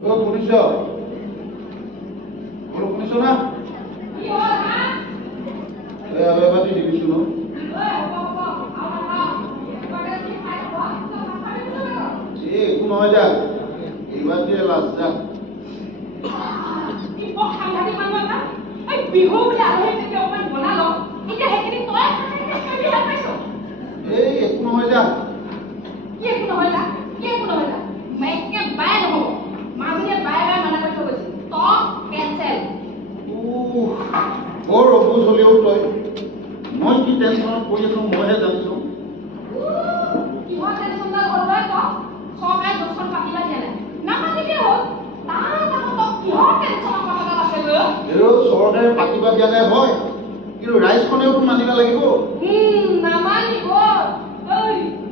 শুনিছ শুনিছ না এবাতি দিবিছো ন একো নহয় যা এইবাৰ দিয়ে লাষ্ট যা বিহু বুলি আলহী যদি অকমান বনালো এতিয়া সেইখিনি তই পাইছো এই একো নহয় যা কি একো নহয় যা একে বাই নহব মাজনীয়ে বাই মানা কৰি থৈ গৈছে তই কেঞ্চেল বৰ অবুজ হলেও তই মই কি টেনশ্যনত পৰি আছো মইহে জানিছো কিহৰ টেনশ্যনডাল হ'ল তই চৰকাৰে জোচখন পাতিবা দিয়া নাই নাপাতিলে হ'ল তাৰ কিহৰ টেনশ্যনৰ কথাডাল আছে চৰকাৰে পাতিবা দিয়া নাই হয় কিন্তু ৰাইজখনেওতো মানিব লাগিব নামানিব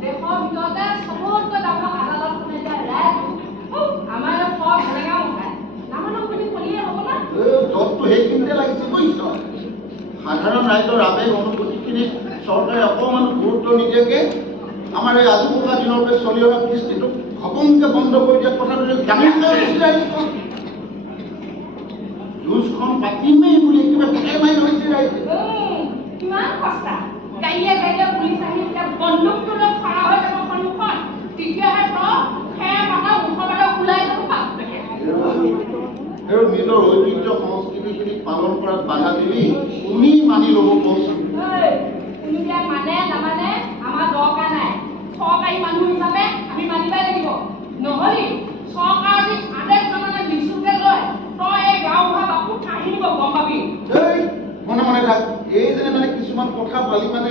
দেশৰ ভিতৰতে চবতকৈ ডাঙৰ আদালতখনে যায় ৰাইজ আমাৰ সব ভেলেঙাও উঠায় নামানক বুলি কলিয়ে হ'ব না জবটো সেইখিনিতে লাগিছে বুজিছ সাধাৰণ ৰাইজৰ আবেগ অনুভূতিখিনি চৰকাৰে অকণমান গুৰুত্ব নিদিয়াকে আমাৰ এই আজোককা দিনৰ পৰা চলি অহা কৃষ্টিটোক ঘপংকে বন্ধ কৰি দিয়া কথাটো যুঁজখন পাতিমেই বুলি কিবা ফেৰ মাৰি ধৰিছে ৰাইজে কিমান কষ্ট গাড়ীয়ে পুলিচ আহি এতিয়া বন্দুকটো লৈ খৰা হৈ যাব সন্মুখত তেতিয়াহে তই ফেৰ মাথা মুখৰ পৰা ওলাই যাব পাব আৰু নিজৰ ঐতিহ্য সংস্কৃতিখিনিক পালন কৰাত বাধা দিলি তুমি মানি ল'ব কচোন তুমি ইয়াত মানে নামানে আমাৰ দৰকাৰ নাই চৰকাৰী মানুহ হিচাপে আমি মানিবই লাগিব নহ'লে চৰকাৰৰ যি আদেশ মানে লিচুকে লয় তই এই গাঁওবুঢ়া বাপু কাঢ়ি নিব গম পাবি মনে মনে থাক এই যে মানে কিছুমান কথা পালি মানে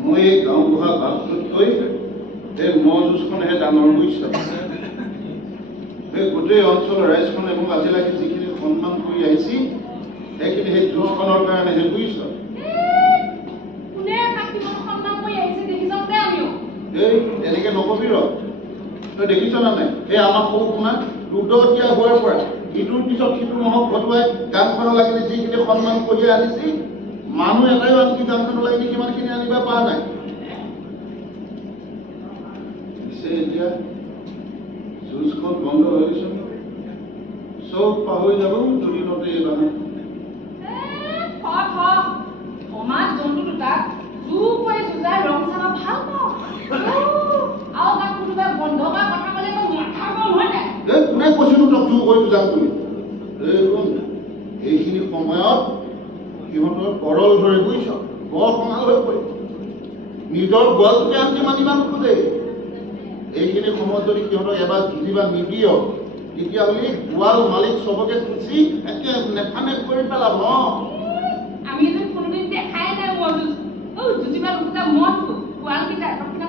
মই এই গাঁওবুঢ়া বাপটোত থৈ এই মহযুঁজখনহে ডাঙৰ বুজিছ এই গোটেই অঞ্চলৰ ৰাইজখনে মোক আজিলৈকে যিখিনি সন্মান কৰি আহিছে সেইখিনি সেই যুঁজখনৰ কাৰণেহে বুজিছ এই তেনেকে নকবি ৰ তই দেখিছ না নাই সেই আমাৰ সৰু শুনা ৰুদতীয়া হোৱাৰ পৰা ইটোৰ পিছত সিটো নহওক ঘটুৱাই গানখনৰ লাগিলে যিখিনি সন্মান কঢ়িয়াই আনিছে মানুহ এটাইও আনকি গানখনৰ লাগিলে কিমানখিনি আনিব পৰা নাই পিছে এতিয়া যুঁজখন বন্ধ হৈছে চব পাহৰি যাব দুদিনতে এই বাহানা সমাজ জন্তু দুটাক জোৰ কৰি যুঁজাই ৰং চাবা ভাল পাওঁ আৰু তাক কোনোবাই বন্ধ কৰা কথা ক'লে মাথা গৰম হৈ যায় কোনে কৈছিলো তক জোৰ কৰি যুঁজাম বুলি এইখিনি সময়ত সিহঁতৰ গৰল ধৰে বুজিছ বৰ সমাল হৈ পৰে নিজৰ গোৱালটোকে আনকি মানিব নোখোজে এইখিনি সময়ত যদি সিহঁতক এবাৰ যুঁজিবা নিদিয় তেতিয়াহ'লে গোৱাল মালিক চবকে খুচি একে নেফানেফ কৰি পেলাব আমি যে কোনোদিন দেখাই নাই যুঁজিবা নোখোজা মনটো গোৱালকেইটা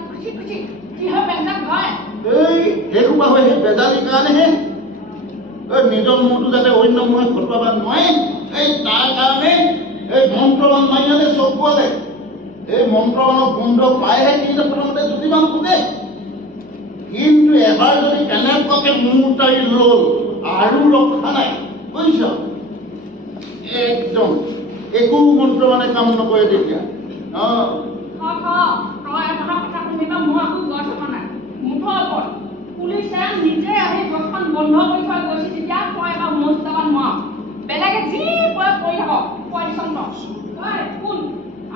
খুচি খুচি কি হয় বেজাল হয় সেই সোপা হয় সেই বেজালিৰ কাৰণেহে নিজৰ মনটো যাতে অন্য মহে ঘটোৱাব নোৱাৰে এই তাৰ কাৰণে এই মন্ত্ৰবান মাৰিলে চব পোৱালে এই মন্ত্ৰবানৰ গোন্ধ পাইহে কিন্তু প্ৰথমতে যুঁজিব নোখোজে কিন্তু এবাৰ যদি কেনেকুৱাকে মূৰ তাৰি ল'ল আৰু ৰক্ষা নাই বুজিছ একদম একো মন্ত্ৰবানে কাম নকৰে তেতিয়া পুলিচে নিজে আহি গছখন বন্ধ কৰি থৈ গৈছে তেতিয়া তই এবাৰ মজ যাব নোৱাৰ বেলেগে যি কয় কৈ থাকক কৈ দিছ ন ঐ শুন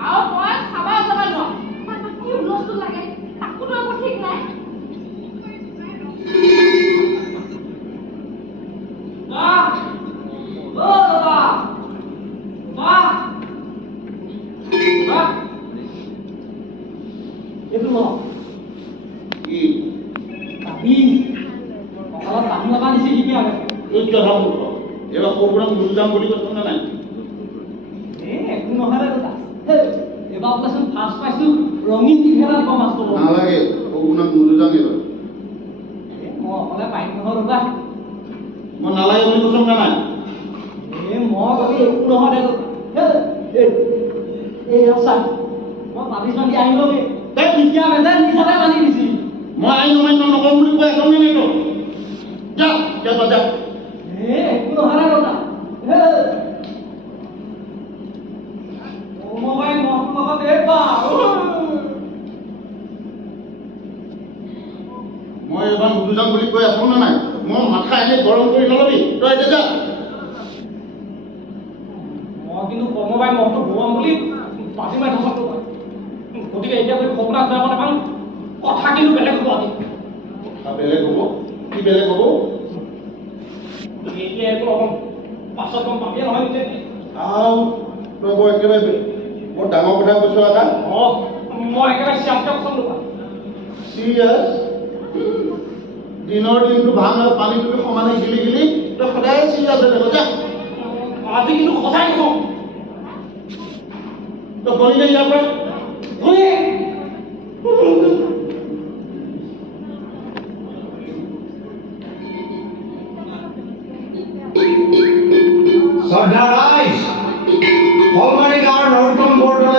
আৰু তই চাবা যাবা ন তাত কি হুলস্থুল লাগে তাকোতো একো ঠিক নাই itu loh. Tapi kalau kamu akan di sini apa? Itu jangan dulu. Ya lah kau kurang berjam boleh kau tengah nanti. Aku nak ada tu tak. Hei, bapak pesan pas tu rongin tiada apa mas tu. Nah lagi, kau kurang berjam itu. Mau kalau baik mau dah. Mau nalai boleh kau tengah nanti. Mau tapi aku nak ada tu. Asal. Mau habis nanti ayo lagi. Tapi dia benar ni sampai mana di sini? Mau ayo main nonton kau boleh kau tengah nanti tu. Ya, jangan baca. Aku nak ada tu tak. Mau main mau apa? Mau yang berjam boleh kau asal mana? Mau makan ini goreng kau ini lagi. Tu aja je. Mau kini kau mau main mau tu buang boleh. Pasti main sama tu. গতিকে এতিয়া যদি খবর আছে মানে পান কথা কিন্তু বেলেগ হব আজি বেলেগ হব কি বেলেগ হব এতিয়া একো ৰকম পাছত গম পাবি নহয় নিজে আও তই বৰ একেবাৰে বৰ ডাঙৰ কথা কৈছ এটা মই একেবাৰে চিয়ামকে পচন্দ কৰা চিৰিয়াছ দিনৰ দিনটো ভাং আৰু পানীটো সমানে গিলি গিলি তই সদায় চিৰিয়াছ হৈ থাক যা আজি কিন্তু সঁচাই কওঁ তই গলি নে ইয়াৰ পৰা Sunrise, Holmari Gar, Norton Border,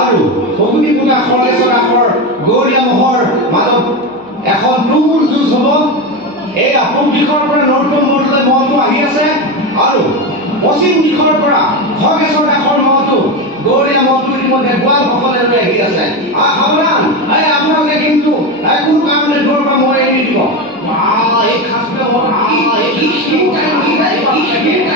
Aru, Hobby Buddha, Horror, Akhor, Goria Mohor, Madam, Echon, Blue, Zusomo, a Pumpy Corpora, Norton Border, Monto, Ahiase, Aru, Osim Corpora, Hogason, Akhor Monto, Goria Monto, One Hokon, and Ahiase. Hamran, I am not getting to, I could come and go from more anymore. Ah, it has been one. Ah, it is you can be very much again.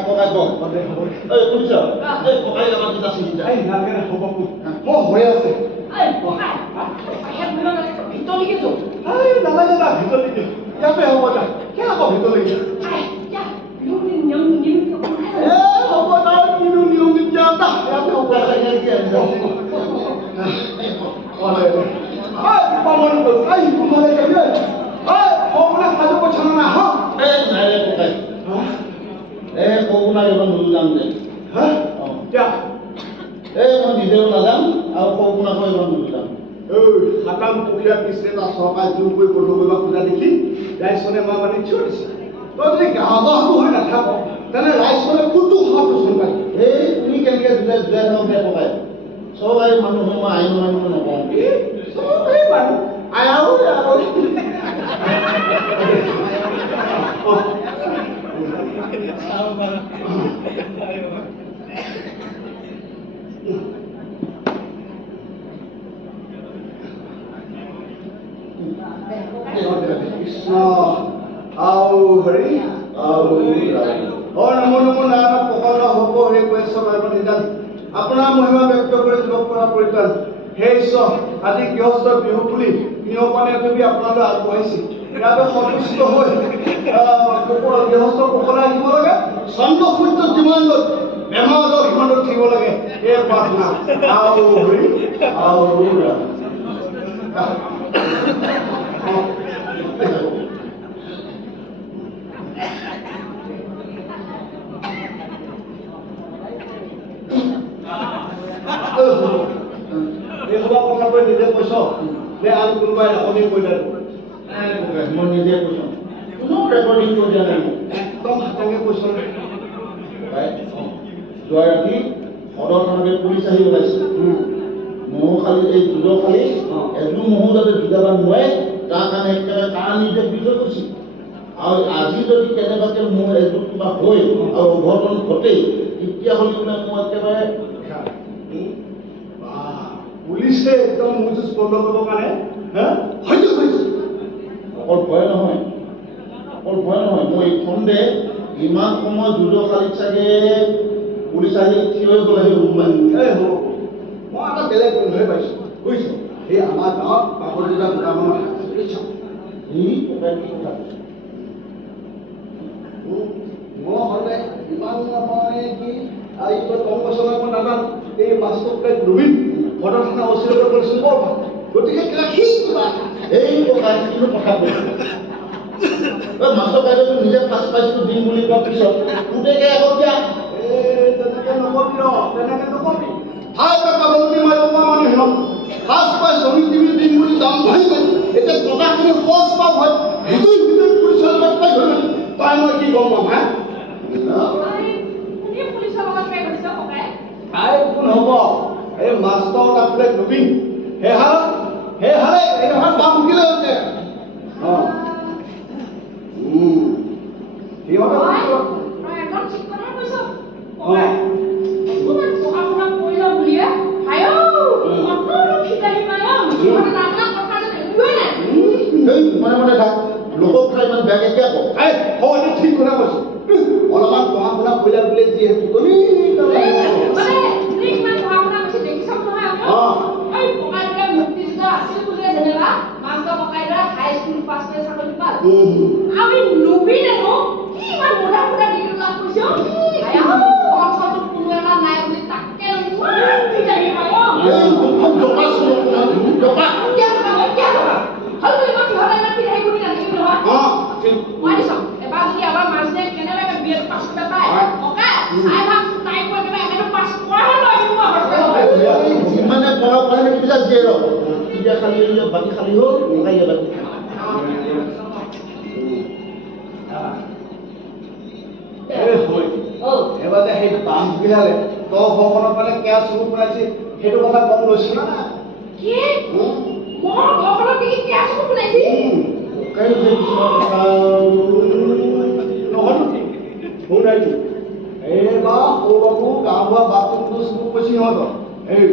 ককাই কওক এই শুনিছ এই ককাই আমাৰ দুটা চিনি যায় এই নালাগে হ'ব মোৰ হৈ আছে এই ককাই বাহিৰত বহিব নালাগে ভিতৰলৈকে যাওঁ এই নালাগে না ভিতৰলৈকে ইয়াতে হ'ব যা কিয় আকৌ ভিতৰলৈকে হ'ব তাৰ কিনো নিয়ম নীতি এটা ইয়াতে হ'ব নিজেও নাযাম আৰু সৌগুণাকো ইমান নুবুজাম সাতাম পুখীয়া পিছে এটা চৰকাৰে জোৰ কৰি বন্ধ কৰিব খোজা দেখি ৰাইজখনে মই মানে থিয় দিছে তই যদি গাঁও হৈ নাথাক তেনে ৰাইজখনে কোনটো সমাজ প্ৰশ্ন পায় এই তুমি কেনেকৈ জুলাই থাকক দে ককাই চৰকাৰী মানুহ মই আইন মানিব নকওঁ চৰকাৰী মানুহ আয়াও কৃষ্ণ আও হৰি আও নমো নমো নাৰায়ণ প্ৰকল্প হ'ব হে কৈশ্বৰ নিদান আপোনাৰ মহিমা ব্যক্ত কৰি যোগ কৰা পৰিত্ৰাণ হে ঈশ্বৰ আজি গৃহস্থ বিহু বুলি নিয়মপানে তুমি আপোনালৈ আগবঢ়াইছিল ইয়াতে সন্তুষ্ট হৈ গৃহস্থ কুশলে আহিব লাগে চন্দ্ৰ সূৰ্য যিমান দূৰ বেমাৰ আজাৰ সিমান দূৰ থাকিব লাগে এই প্ৰাৰ্থনা আও হৰি আও এই সভা কথা কৈ নিজে কৈছ নে আন কোনোবাই ৰেকৰ্ডিং কৰিলে মই নিজে কৈছোঁ কোনো ৰেকৰ্ডিং কৰি দিয়া নাই একদম হাতাকে কৈছ যোৱা ৰাতি সদৰ থানাতে পুলিচ আহি ওলাইছে মহো খালি এই দুজ খালি এযোৰ মহো যাতে দুটামান নোৱাৰে তাৰ কাৰণে একেবাৰে তাৰ নিৰ্দেশ দি থৈ গৈছিল আৰু আজি যদি কেনেবাকৈ মোৰ এযোৰ কিবা হৈ আৰু অঘটন ঘটেই তেতিয়াহ'লে মানে মোৰ একেবাৰে পুলিচে একদম মোৰ যুঁজ বন্ধ কৰিবৰ কাৰণে সহ্য কৰিছে অকল ভয় নহয় মই সন্দেহ ইমান সময় যুঁজশালীত চাগে পুলিচ আহি থিয় হৈ গ'ল আহি মই এটা বেলেগ বন্ধুহে পাইছোঁ বুজিছ এই আমাৰ গাঁৱত পাবলগীয়া গোটামানৰ মই হ'লে ইমান নাপায় কি আৰু কম বছৰ মই নাজানো এই বাস্তৱকে নবীন সদৰ থানা অচিৰতে কৰিছিল বৰ ভাল গতিকে সেই কিবা এই ককাই কিন্তু কথা কৈছোঁ মাষ্টৰ বাইদেউ নিজে ফাৰ্ষ্ট প্ৰাইজটো দিম বুলি কোৱাৰ পিছত গোটেইকে আগতীয়া তেনেকে নকবি তেনেকে নকবি ভালকে পাবলগী মাৰিব পৰা মানুহ সিহঁত ফাৰ্ষ্ট প্ৰাইজ জমি দিম বুলি দাম ভাঙি গ'ল এতিয়া টকাখিনি সহজ পাওঁ হয় ভিতৰি পুলিচৰ লগত পাই গ'ল তাই মই কি গম পাম হা তাই কোন হ'ব এই মাষ্টৰ তাপলে নবীন সেইহালে এইডোখৰ দাম উঠিলে হৈছে মনে মনে থাক লোকক খাই ইমান বেয়াকে কিয় কওঁ ঠিক কথা কৈছো অলপমান পঢ়া শুনা কৰিলা বোলে যিহেতু আমি নুবি দেখো কি ইমান মোটা মোটা ডিগ্ৰী লাভ কৰিছো অঞ্চলটোত কোনো এটা নাই বুলি তাকে এবাৰ যদি আমাৰ মাজে কেনেবাকে বি এড পাছ কৰিব পায় যিমানে পঢ়া পঢ়াই থাকিলে জীয়াই ৰহ তেতিয়া খালি বাকী খালি হ'ল বাকী এবাৰ যে সেই বাম বিলালে তই ঘৰখনৰ কাৰণে কেয়া চুৰ বনাইছে সেইটো কথা গম লৈছিল এইবাৰ সৌবাবু গাঁওবুঢ়া বাথৰুমটো চুৰ কৰিছে সিহঁতৰ এই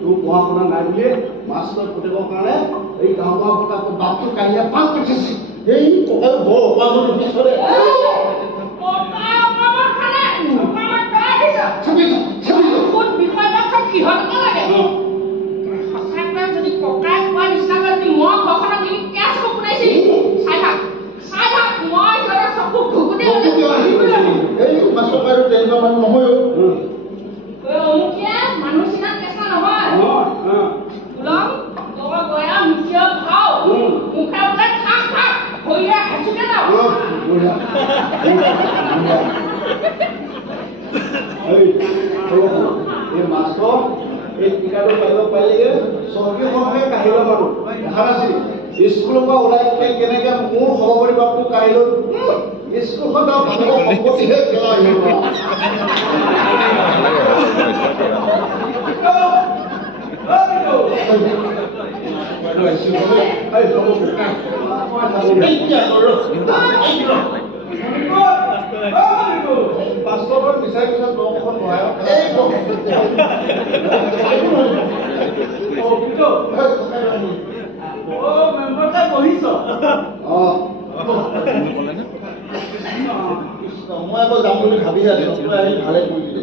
তোৰ পঢ়া শুনা নাই বুলিয়ে মাষ্টৰ পুতেকৰ কাৰণে এই গাঁওবুঢ়া আকৌ বাটটো কাঢ়িয়া পাক পঠিয়াইছে এই ককাই বৰ অপামৰ পিছৰে তেনেকুৱা মানুহ নহয়ও অমুখীয়া মানুহ চিনাত কেঁচা নহয় ওলম তই গয়া মুখিয়া খাও মুখে বোলে খাক খাক ভৰিৰে হাঁচুকে যাও এই মাছটো এই টিকাটো পাৰিব পাৰিলেগে চহীখনকে কাঢ়িব পাৰোঁ দেখা নাছিল স্কুলৰ পৰা ওলাই কেনেকে মোৰ সভাপতি বাপটো কাঢ়িলো স্কুলখন সম্পত্তিহে খেলা আহিব পাঁচশখন বিচাৰি পিছত 10খন নহয় মই আকৌ যাম বুলি ভাবি আছো আহি ভালে কৰি দিলে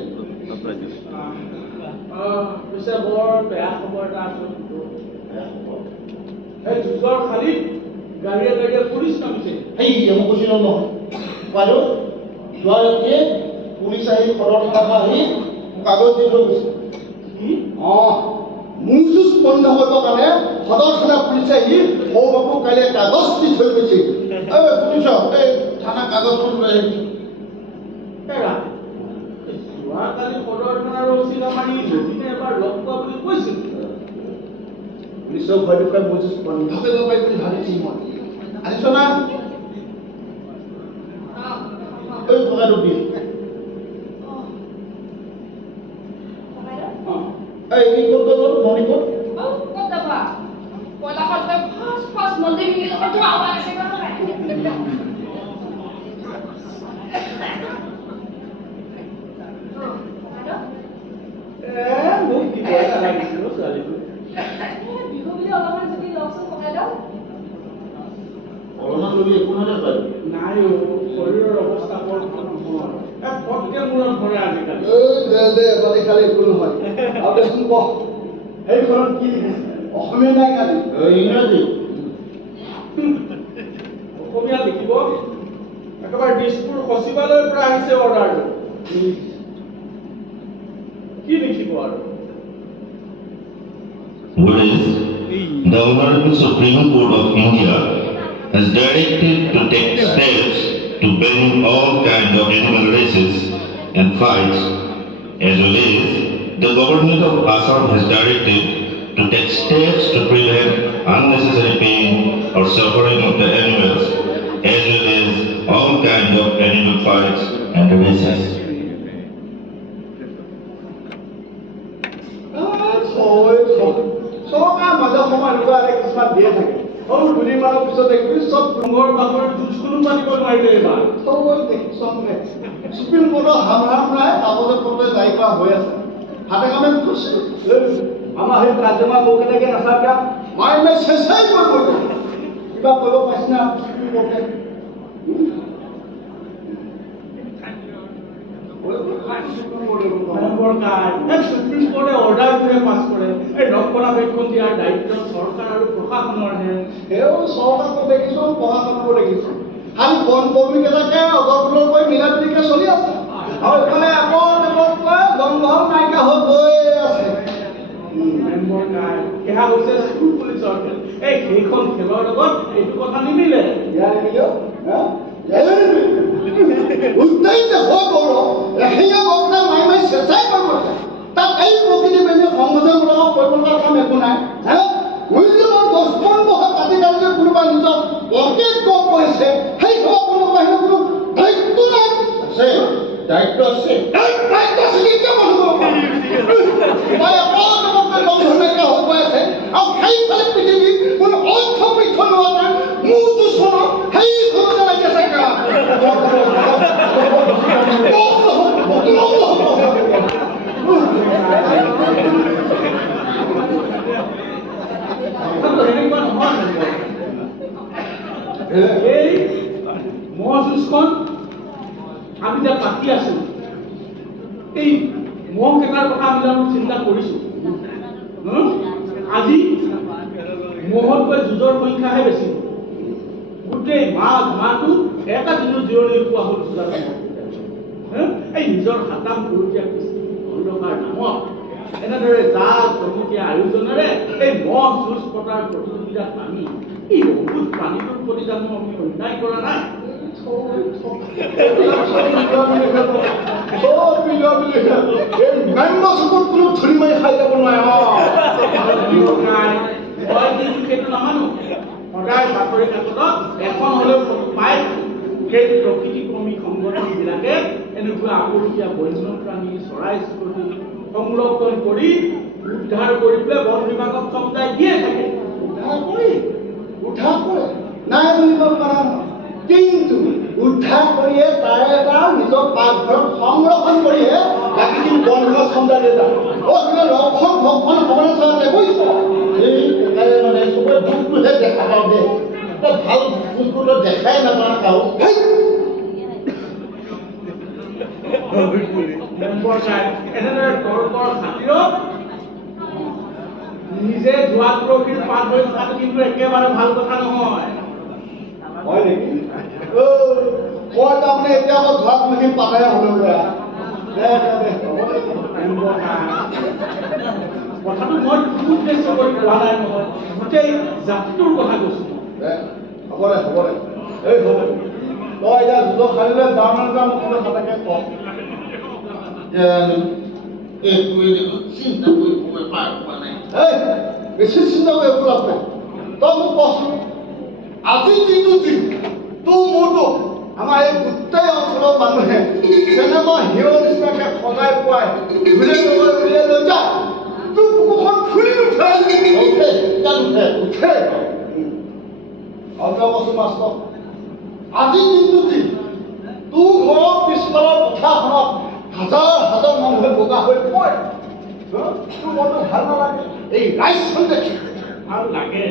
পিছে বৰ বেয়া খবৰ এটা আছে এই যুঁজৰ খালীত গাড়ীয়ে গাড়ীয়ে পুলিচ নামিছে সেই মোক কৈছিল নহয় বাইদেউ যোৱা ৰাতিয়ে পুলিচ আহি সদৰ থানা আহি কাগজ দি থৈ গৈছে মোৰ যুঁজ বন্ধ কৰিবৰ কাৰণে সদৰ থানা পুলিচে আহি সৌ বাবুক কাইলৈ কাগজ দি থৈ গৈছে পুলিচ এই থানা কাগজখন লৈ আহিছে যোৱাকালি সদৰ থানাৰ অচিলা মাৰি নদীনে এবাৰ লগ পোৱা বুলি কৈছিল পুলিচৰ ভয় দেখুৱাই মোৰ যুঁজ বন্ধ কৰিব পাৰি বুলি ভাবিছো মই আনিছ না এই ককাটো দিয়ে এই ক'ত গ'ল মণি ক'ত ক'ত যাবা কয়লা পাছে ফাৰ্ষ্ট মন্দিৰ মিলি লগত যোৱা আৱাজ আছে মোক কিবা এটা লাগিছিল ছোৱালীটো বিহু বুলি অলপমান যদি লওকচোন ককাই দিয়ক অলপমান যদি একো নহয় পাৰি নাই শৰীৰৰ অৱস্থা বৰ ভাল নহয় পটকে মূৰত ধৰে আজিকালি এবাৰ খালি একো নহয় আৰু দেচোন কহ সেইখনত কি লিখিছে অসমীয়া নাই কালি ইংৰাজী অসমীয়া লিখিব একেবাৰে দিছপুৰ সচিবালয়ৰ পৰা আহিছে অৰ্ডাৰটো কি লিখিব আৰু Whereas the Honorable Supreme Court of India has directed to take steps to ban all kinds of animal races and fights, as well as the government of Assam has directed to take steps to prevent unnecessary pain or suffering of the animals, as well as all kinds of animal fights and races. চৰকাৰ মাজে সময় এনেকুৱা কিছুমান দিয়ে থাকে সৰু দুদিনমানৰ পিছত দেখিবি চব ৰঙৰ বাগৰ যুঁজখনো পাতিব নোৱাৰিলে এইবাৰ সুপ্ৰিম কোৰ্টৰ হামৰাই কাগজে পত্ৰে জাৰি কৰা হৈ আছে হাতে কামে আমাৰ সেই কাজিৰঙা বৌকেইটাকে নাচাকে মাৰি মাৰি চেঁচাই কৰিব কিবা কৰিব পাইছে না সুপ্ৰিম কোৰ্টে সুপ্ৰিম কোৰ্টে অৰ্ডাৰটোহে পাছ কৰে এই ৰক্ষণাবেক্ষণ দিয়াৰ দায়িত্ব চৰকাৰ আৰু প্ৰশাসনৰহে সেয়াও চৰকাৰকো দেখিছো প্ৰশাসনকো দেখিছো খালি বন কৰ্মীকেইটাকে অগৰগুলৰ কৰি মিলা প্ৰীতিকে চলি আছে আৰু এইফালে আকৌ জনবহল নাইকিয়া হৈ গৈ আছে এয়া হৈছে স্কুল পুলিচৰ খেল এই সেইখন খেলৰ লগত এইটো কথা নিমিলে উত্তাই দেশৰ গৌৰৱ এশিঙীয়া গড়টা মাৰি মাৰি চেঁচাই কৰিব তাত এই প্ৰকৃতি প্ৰেমী সংগঠনবিলাকক কৰিব লগা কাম একো নাই উইলিয়ামৰ 10খন বহা কাটি কাটি কোনোবা নিজৰ পকেট গম কৰিছে সেই সভা কোনোবা কোনো দায়িত্ব নাই আছে দায়িত্ব আছে দায়িত্ব আছে কেতিয়া মানুহ তাই অকণমানকৈ লংঘনকে হৈ গৈ আছে আৰু সেইফালে পৃথিৱী কোনো অৰ্থ পৃথ লোৱা নাই মোৰ দুশ্মনক সেইখনতে লাগি আছে এনেকুৱা নহয় এই মহ যুঁজখন আমি যে পাতি আছো এই মহ কেইটাৰ কথা আমি জানো চিন্তা কৰিছো আজি মহতকৈ যুঁজৰ সংখ্যাহে বেছি গোটেই মাঘ মাহটো এটা দিনো জিৰণি পোৱা হ'ল এই নিজৰ সাতাম গৰুকীয়া গৌৰৱৰ নামত এনেদৰে জাক জমকীয়া আয়োজনেৰে এই মহ যুঁজ পতাৰ প্ৰতিযোগিতাত নামি এই অদ্ভুত প্ৰাণীটোৰ প্ৰতি জানো আমি অন্যায় কৰা নাই? সেইটো নামানো। সদায় বাতৰি কাকতত এখন হলেও ফটো পাই সেই প্ৰকৃতি কৰ্মী সংগঠনবিলাকে এনেকুৱা আপুৰুগীয়া বন্যপ্ৰাণী চৰাই চিৰিকটি সংৰক্ষণ কৰি উদ্ধাৰ কৰি পেলাই বন বিভাগত চমজাই দিয়ে থাকে। উদ্ধাৰ কৰে নাই বুলিব পৰা কিন্তু উদ্ধাৰ কৰিয়ে তাৰে এটা নিজৰ পাকঘৰত সংৰক্ষণ কৰিহে বাকীখিনি বন বিভাগ চমজাই দিয়ে যায়। ৰক্ষণ ভক্ষণ হ'বলৈ চাওঁতে বুজিছ এই মানে চবৰে দুখটোহে দেখা পাওঁ দে ভাল কোনটো দেখাই নাপাওঁ কাৰো এনেদৰে তৰ্কৰ খাতিৰত নিজে যোৱা তুলসীৰ পাত হৈ থকাটো কিন্তু একেবাৰে ভাল কথা নহয়। হয় নেকি? মই তাৰমানে এতিয়া আকৌ ধোৱা তুলসীৰ পাতেৰে হ'লেও কথাটো মই উদ্দেশ্য কৰি কোৱা নাই নহয়, গোটেই জাতিটোৰ কথা কৈছো। হ'ব দে এই হ'ব তই এতিয়া যুঁজৰ খালিলে ডাঙৰ যাম মই সঁচাকে কওঁ চিন্তা কৰিব পাৰ পোৱা নাই। বেছি চিন্তা কৰিব লাভ নাই। তই মোক কচোন আজি যিটো দিন তোৰ মোৰটো আমাৰ এই গোটেই অঞ্চলৰ মানুহে চিনেমা হিৰ' নিচিনাকে সজাই পোৱাই উলিয়াই লৈ যায় তোৰ বুকুখন ফুলি উঠে কচোন মাষ্টৰ আজি দিনটো দিন তোৰ ঘৰৰ পিছফালৰ পথাৰখনত হাজাৰ হাজাৰ মানুহে বগা হৈ পৰে তোৰ মনটো ভাল নালাগে? এই ৰাইজখন দেখি ভাল লাগে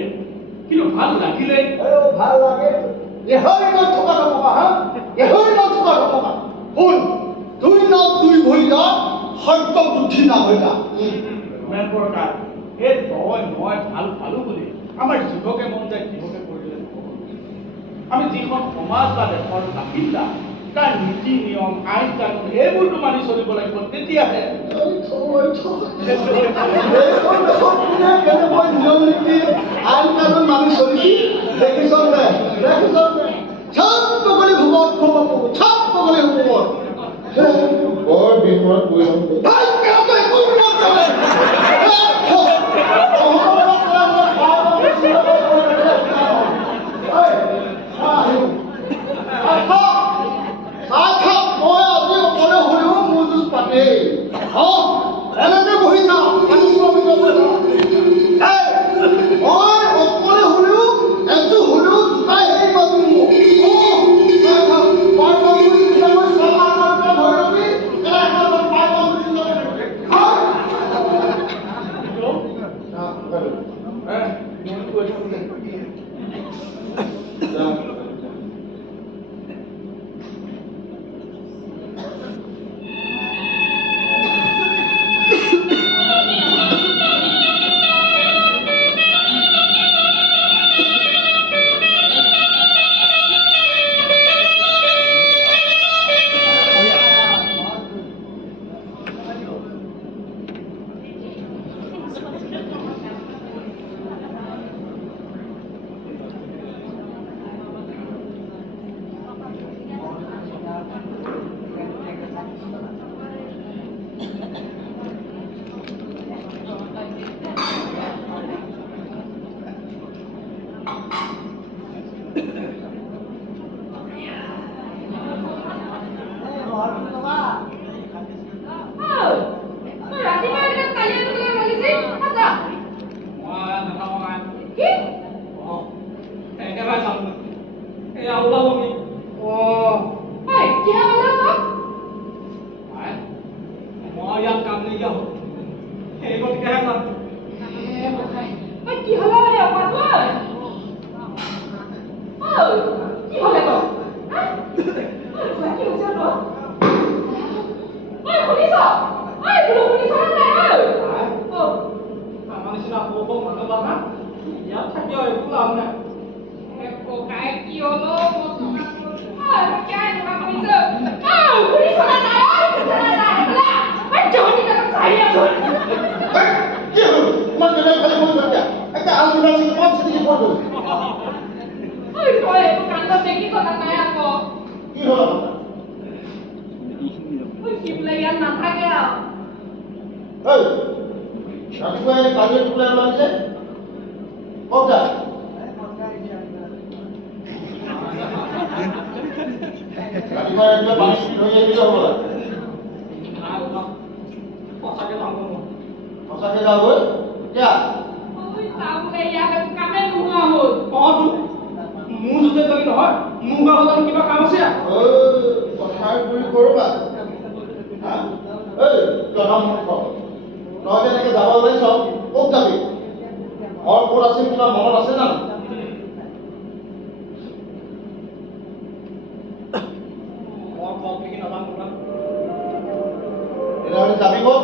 কিন্তু ভাল লাগিলে ভাল লাগে এহৰি ন থকা ধমকা এহৰি ন থকা ধমকা শুন দুই নাম দুই ভৰি যা সত্য বুদ্ধি না হৈ যা মেন প্ৰকাৰ এই তই মই ভাল পালো বুলি আমাৰ জীৱকে মন যায় জীৱকে কৰিলে আমি যিখন সমাজ বা দেশৰ বাসিন্দা তাৰ নীতি নিয়ম আইন কানুন এইবোৰটো মানি চলিব লাগিব তেতিয়াহে নিয়ম নীতি আইন কানুন মানি চলিবি দেখিছ ছাত্ৰকলি ভূমত ছাত্ৰকলি ভূমত বৰ বিপদ গৈ এনেকে বহি যাওঁ অকলে হলেও এযোৰ হলেও দুটাই হেৰি পাবি Police! কি কথা নাই আকৌ কি হ'ল কি বোলে ইয়াত নাথাকে আৰু ৰাতিপুৱা কালি ওলাই ওলাইছে ক'ত যায় ৰাতিপুৱা পানী হৈ আহিলে হ'ব সঁচাকে যাম সঁচাকে যাবই এতিয়া কামে নোহোৱা হ'ল মোৰ যদি যদি নহয় মোৰ ঘৰত কিবা কাম আছে কথাৰ কৰি কৰবা কথা মূৰ্খ তই তেনেকে যাব ওলাইছ ক'ত যাবি ঘৰ ক'ত আছে কিবা মনত আছে জানো তেনেহ'লে যাবি ক'ত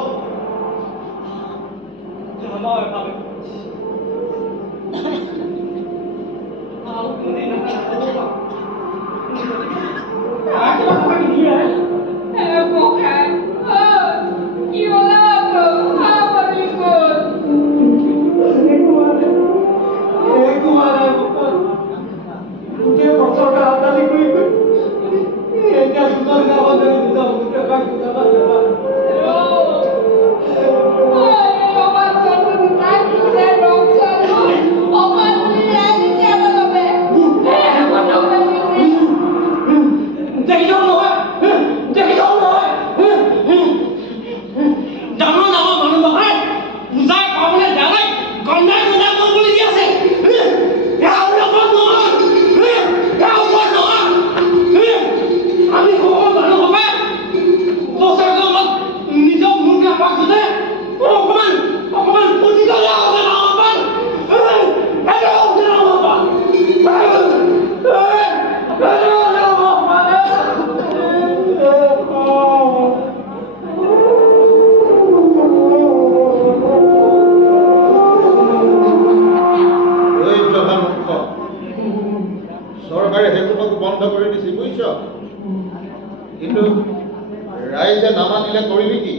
চৰকাৰে সেইবোৰ বন্ধ কৰি দিছে বুজিছ কিন্তু ৰাইজে নামানিলে কৰিবি কি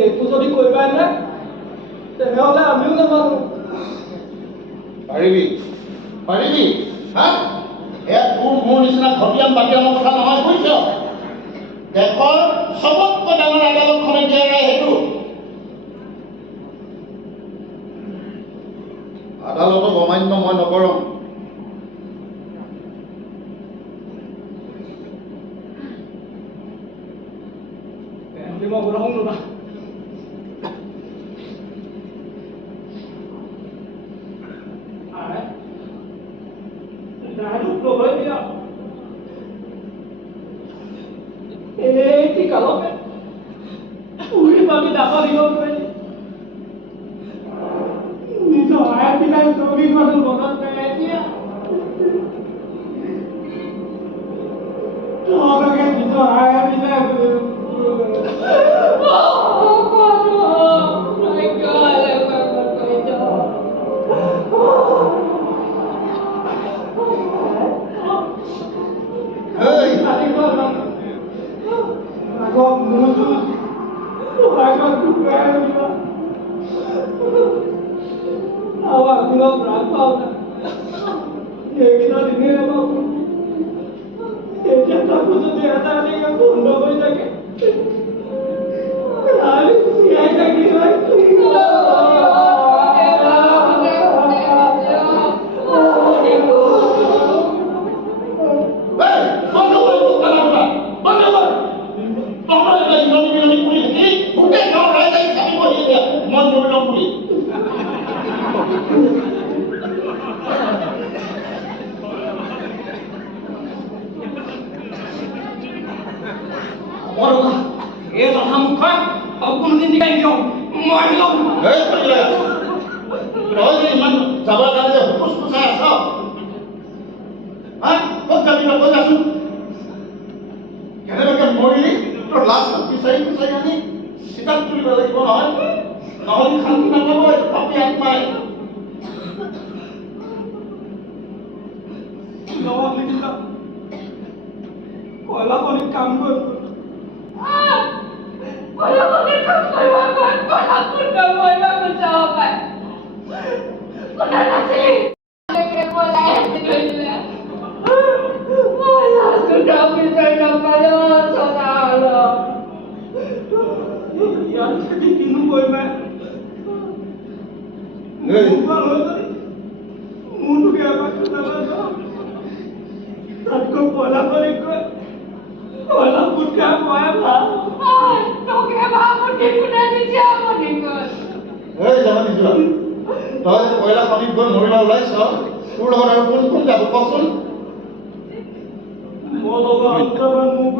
একো যদি কৰিবা নে তেনেহ'লে আমিও নামানো পাৰিবি পাৰিবি হা এয়া তোৰ মোৰ নিচিনা ঘটিয়াম বাটিয়ামৰ কথা নহয় বুজিছ দেশৰ চবতকৈ ডাঙৰ আদালতখনে দিয়া নাই সেইটো আদালতক অমান্য মই নকৰোঁ মই বৰং নোলা এই কালকে উৰি পাবি ডাবা দিব পাৰি নিজৰ আয়া পিতাই চৌবিশ মানুহ মনত পেলাই এতিয়া তহঁতকে নিজৰ আয়া পিতাই Con কৰিবা মোৰটোকে এবাৰ তাতকৈ কয়লা কৰি কয় কয়লা পুটকা মই ভাল তোকে বাবুটি কোনে দিছে আমনি কর এই যাবা নিযোৱা তই কয়লা পানীত গৈ মৰিলা ওলাইছ তোৰ লগত আৰু কোন কোন যাব কচোন মোৰ লগত অন্তমান মোক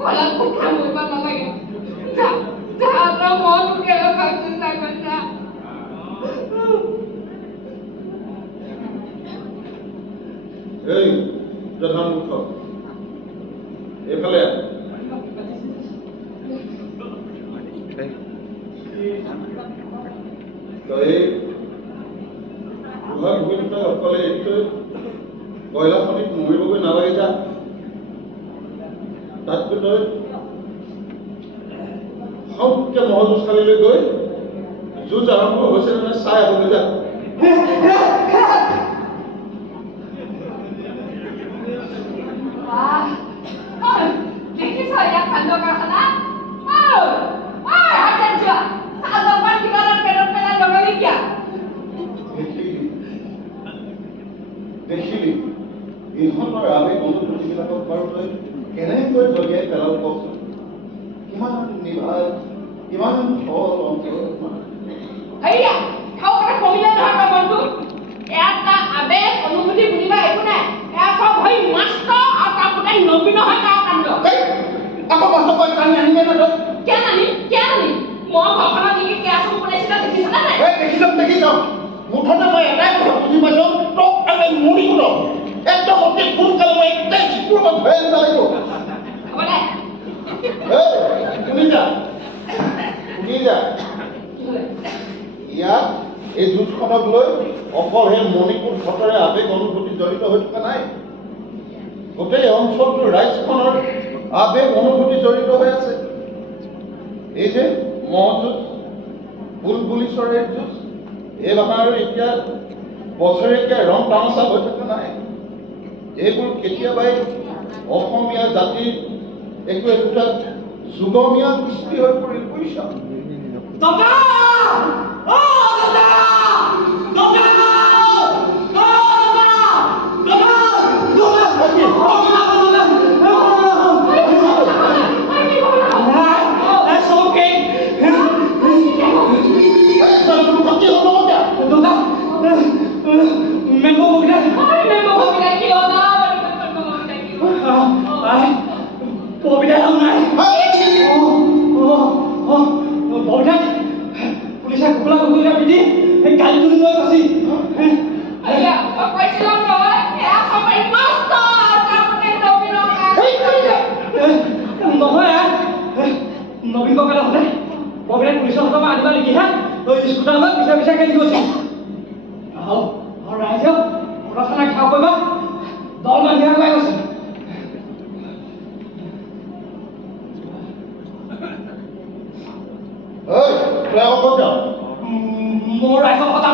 Kola putra mo ba naman? Sa mo kaya pagsasagot na. এই প্ৰধান মুখ্য এইফালে তই তোমাক ভূমিকা অকলে এৰি কয়লা খনিত মৰিবগৈ নালাগে যা তাতকৈ তই সবকে মহযুঁজখালীলৈ গৈ যুঁজ আৰম্ভ হৈছে মানে চাই আহিবলৈ যা Dekiso ya kando kahana. Hatan jua. Sahabat pikiran pelan-pelan dongeli kya? দেখিলি এইখনৰ আবেগ অনুভূতিবিলাকক বাৰু তই কেনেকৈ জলিয়াই পেলাব কচোন কিমান নিভাজ কিমান ফল অন্তৰত Ayya, kau kena komilan haka bantu. Eta abe অনুভূতি বুলিবা একো নাই। এটা ভই মাস্টার আর কাপুটাই নবীন হকা কাণ্ড। আকৌ মাস্টাৰ কয় কানি আনিলে না তই কেন আনি? মই ঘৰখনত নেকি কেয়াসম বনাইছিলা দেখিছা নাই? দেখিছ মুঠতে মই এটাই কথা বুজি পাইছো তোক আমি মৰিব একদম অতি সোনকালে মই একটাই চিকুৰ মই ভয় লাগিব বলে। শুনি যা ইয়াত এই যুঁজখনক লৈ অকল সেই মণিপুৰ ঘটৰে আবেগ অনুভূতি জড়িত হৈ থকা নাই গোটেই অঞ্চলটোৰ ৰাজ্যখনৰ আবেগ অনুভূতি জড়িত হৈ আছে এই যে মহযুঁজ বুলবুলি চৰাইৰ যুঁজ এই বাহাৰ এতিয়া বছৰেকীয়া ৰং তামাচা হৈ থকা নাই এইবোৰ কেতিয়াবাই অসমীয়া জাতিৰ একো একোটা যুগমীয়া কৃষ্টি হৈ পৰিল বুজিছ দাদা দাদা দাদা পুলিচে কুকুলা কুকুলা পিটি গালি তুলি লৈ গৈছি Ayya, apa sila roy? Ya sampai master kaputai nobin haka. নহয় নবীন ককালে হলে ববিলে পুলিচৰ হাতৰ পৰা আনিব নেকি হা তই স্কুটাৰ লৈ পিছা পিছা খেলি গৈছিল ৰাইজে ঘৰখানা খাব পাৰিবা দল বান্ধিয়া পাই গৈছে তই আকৌ ক'ত যাৱ মোৰ ৰাইজৰ কথা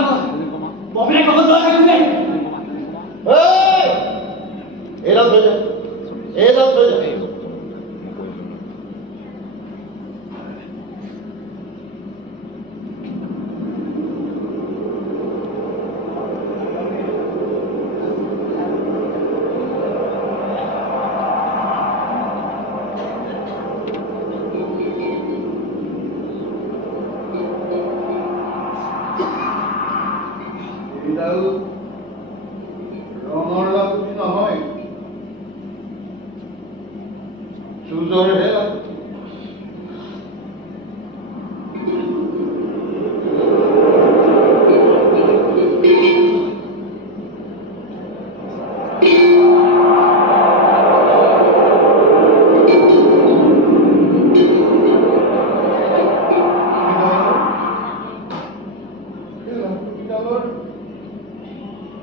ববিলে ককাল লৈ থাকিব এইডাল থৈ যা এইডাল ৰঙৰ লাখুটি নহয় চুজৰহে লাখুটি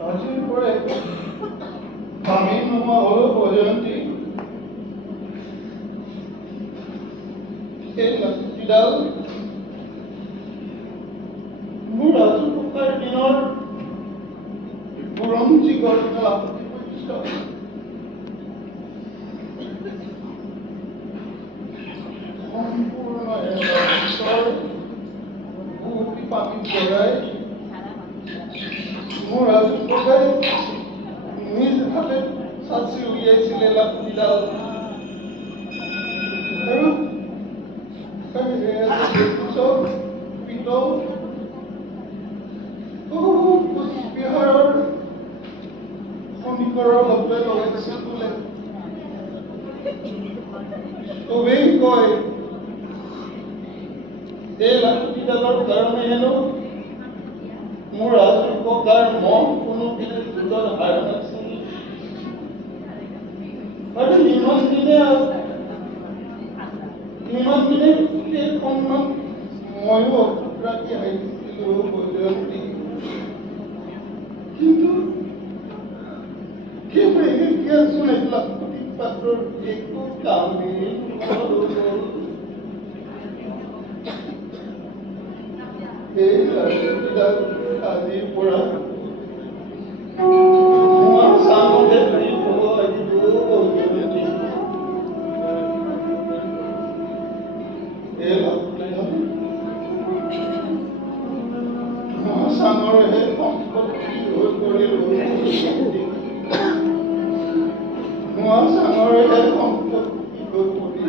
আজিৰ পৰাই আমি নোহোৱা হ'লেও বজয়ন্তী এই লাখুটিডাল মোৰ ৰাজু ককাৰ দিনৰ বুৰঞ্জী গঢ় লাখুটি বুজিছ মোৰ ৰাজু ককাই নিজ হাতে চাচি উলিয়াইছিলে লাঠিডাল আৰু কোচবিহাৰৰ সমীকৰৰ শব্দই লগাইছিল বোলে চবেই কয় এই লাঠিডালৰ কাৰণে হেনো মোৰ ৰাজু ককাৰ মন কোনো বিদ্যুতৰ হাৰ নাছিল আৰু ইমান দিনে সন্মান ময়ো ৰাতি আহিছিলো বৈজয়ন্তী কিন্তু চোন এইবিলাক পাত্ৰৰ একো কামেই এই লাঠিডাল আজিৰ পৰা তোমাৰ চামতে মহাচাঙৰেহে সম্পত্তি হৈ পৰিল মহাচাঙৰেহে সম্পত্তি হৈ পৰিল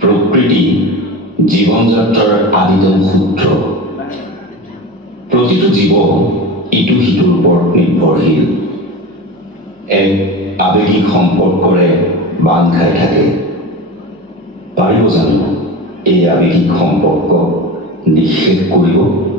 প্ৰকৃতি জীৱনযাত্ৰাৰ আদিতম সূত্ৰ প্ৰতিটো জীৱ ইটো সিটোৰ ওপৰত নিৰ্ভৰশীল এক আৱেগিক সম্পৰ্কৰে বান্ধ খাই থাকে পাৰিব জানো এই আৱেগিক সম্পৰ্ক নিষেধ কৰিব